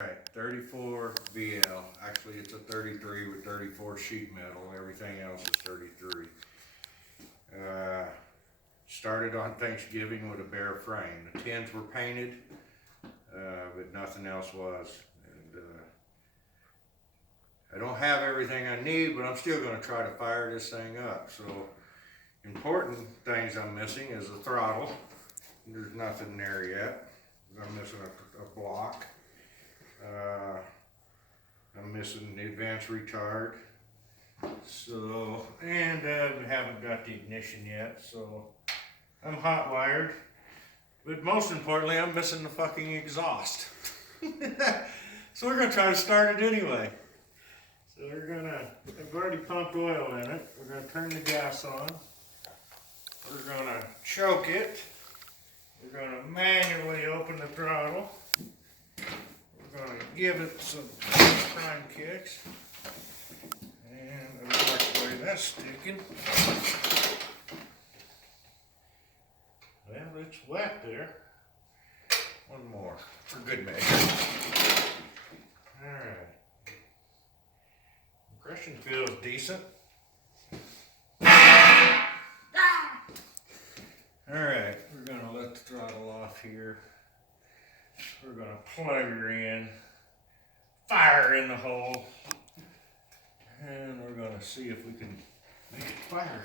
Right, 34 VL. Actually, it's a 33 with 34 sheet metal. Everything else is 33. Started on Thanksgiving with a bare frame. The tins were painted, but nothing else was. And I don't have everything I need, but I'm still going to try to fire this thing up. So, important things I'm missing is the throttle. There's nothing there yet. I'm missing a block. I'm missing the advanced retard. So, and haven't got the ignition yet, so I'm hot wired. But most importantly, I'm missing the fucking exhaust. So we're gonna try to start it anyway. So I've already pumped oil in it. We're gonna turn the gas on. We're gonna choke it. We're gonna manually open the throttle. We're gonna give it some prime kicks. And I don't like the way that's sticking. Well, it's wet there. One more for good measure. Alright. Compression feels decent. Alright, we're going to let the throttle off here. We're going to plug her in, fire in the hole, and we're going to see if we can make it fire.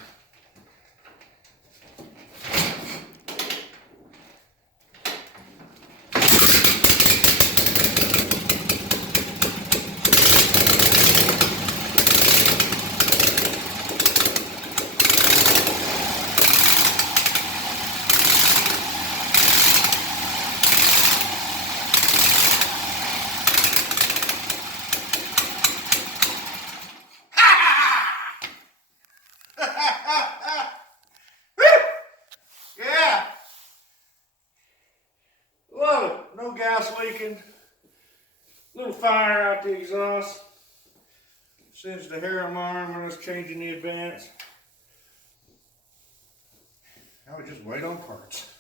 Love it. No gas leaking. Little fire out the exhaust. Singed the hair on my arm when I was changing the advance. Now we just wait on parts.